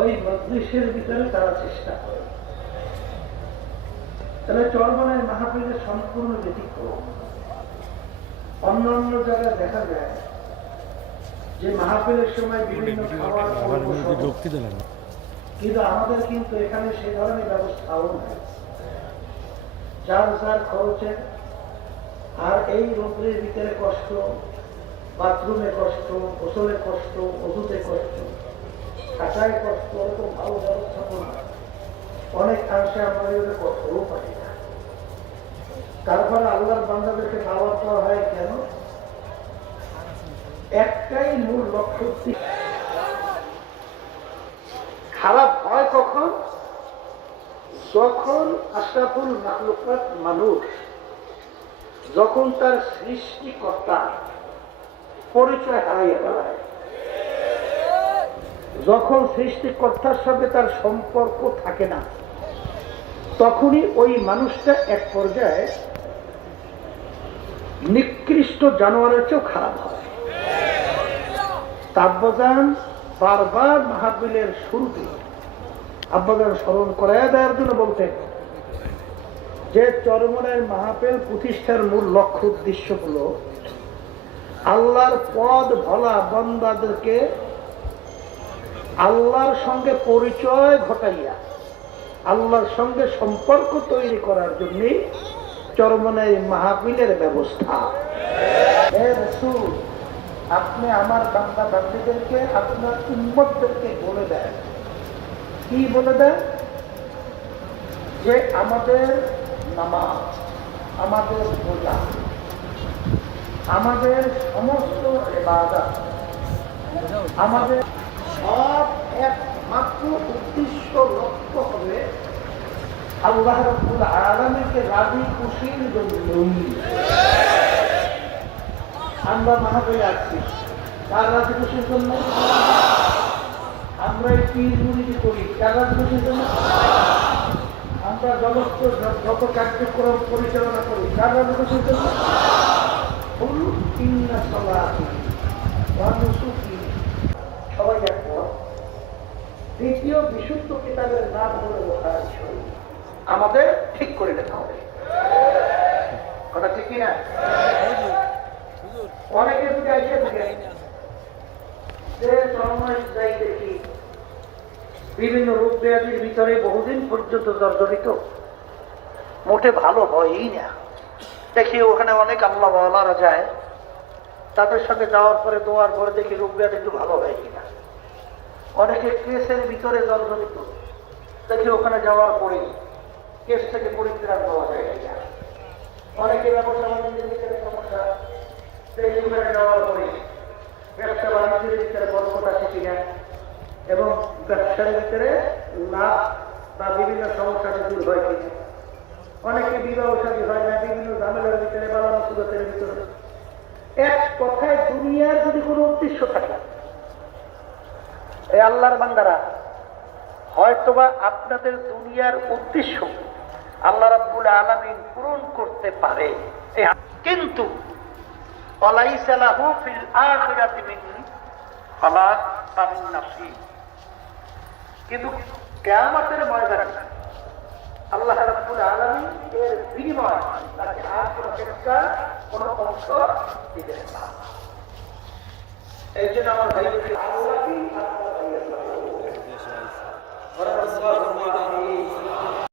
ওই মজলিসের ভিতরে তারা চেষ্টা করে। তাহলে চরমনের মাহফিলের সম্পূর্ণ ব্যতিক্রম। অন্য অন্য জায়গায় দেখা যায় যে মাহফিলের সময় বিভিন্ন খাবার, কিন্তু আমাদের কিন্তু এখানে সে ধরনের ব্যবস্থাও নেই। যার যার খরচে, আর এই রোগের ভিতরে কষ্ট, বাথরুমে কষ্ট, গোসলে কষ্ট, ওষুধে কষ্ট, থাকায় কষ্ট, এত ভালো ব্যবস্থাপনা অনেক অংশে আমরা এগুলো কষ্টও পাই না। তারপরে আল্লাহর বান্দাদেরকে খাবার দেওয়া হয় কেন? একটাই মূল লক্ষ্য। খারাপ হয় কখন? যখন আশরাফুল মাখলুকাত মানুষ যখন তার সৃষ্টিকর্তা পরিচয় হারাইয়া ফেলায়, যখন সৃষ্টিকর্তার সাথে তার সম্পর্ক থাকে না, তখনই ওই মানুষটা এক পর্যায়ে নিকৃষ্ট জানোয়ারের চেয়েও খারাপ হয়। আব্বাজান বারবার মাহফিলের শুরুতে আব্বাজান স্মরণ করাইয়া দেওয়ার জন্য বলতেন যে চরমনের মাহফিল প্রতিষ্ঠার মূল লক্ষ্য উদ্দেশ্য হলো আল্লাহর পদ ভোলা বান্দাদেরকে আল্লাহর সঙ্গে পরিচয় ঘটাইয়া আল্লাহর সঙ্গে সম্পর্ক তৈরি করার জন্য চরমনের মাহফিলের ব্যবস্থা। হে রাসূল, আপনি আমার বান্দা বান্দীদেরকে, আপনার উম্মতদেরকে বলে দেন। কি বলে দেন? যে আমাদের নামাজ, আমাদের রোজা, আমাদের সমস্ত ইবাদত, আমাদের সব একমাত্র উদ্দেশ্য লক্ষ্য হবে আল্লাহ রাব্বুল আলামিনকে রাজি খুশির জন্য। আমরা মাহফিলে আসছি কার রাজি খুশির জন্য? আমরা এই পীর মুরিদি করি কার রাজি খুশির জন্য? আমরা যত কার্যক্রম পরিচালনা করি কার রাজি খুশির জন্য? সবাই দেখো, দ্বিতীয় বিশুদ্ধ কিতাবের নাম হলো বুখারী শরীফ। আমাদের ঠিক করে লেখা হবে, কথা ঠিক কিনা? অনেকে যদি আইসে থাকে যে চরমায় যাই দেখি বিভিন্ন রোগ ব্যাধির ভিতরে বহুদিন পর্যন্ত জর্জরিত, মোটে ভালো হয়ই না। দেখি ওখানে অনেক আল্লাহ ওয়ালারা যায়, তাদের সঙ্গে যাওয়ার পরে দোয়ার পরে দেখি রোগ ব্যাধি একটু ভালো হয় কিনা। অনেকে কেসের ভিতরে জর্জরিত, দেখি ওখানে যাওয়ার পরে কেস থেকে পরিত্রাণ পাওয়া যায় কিনা। অনেকে ব্যবসা বাণিজ্যের ভিতরে সমস্যা, দেখি ওখানে যাওয়ার পরে ব্যবসা বাণিজ্যের ভিতরে বরকত আছে কিনা, এবং ব্যবসার ভিতরে লাভ বা বিভিন্ন সমস্যা দূর হয় কিনা। অনেকে বিবাহ শাদী হয় না, বিভিন্ন ঝামেলার ভিতরে, বালা মুসিবতের ভিতরে। এক কথায় দুনিয়ার যদি কোনো উদ্দেশ্য থাকে, এই আল্লাহর বান্দারা হয়তোবা আপনাদের দুনিয়ার উদ্দেশ্য আল্লাহ রাব্বুল আলামিন পূরণ করতে পারে, কিন্তু ওয়ালাইসা লাহু ফিল আখিরাতি মিন খালাক মিন নাসিব। কিন্তু কিয়ামতের ময়দানে আল্লাহ রাব্বুল আলামিন এর বিনিময়ে তাকে আর কোনো ক্ষেত্রে কোনো অংশ দিবেন না। এই জন্য আমার ভাই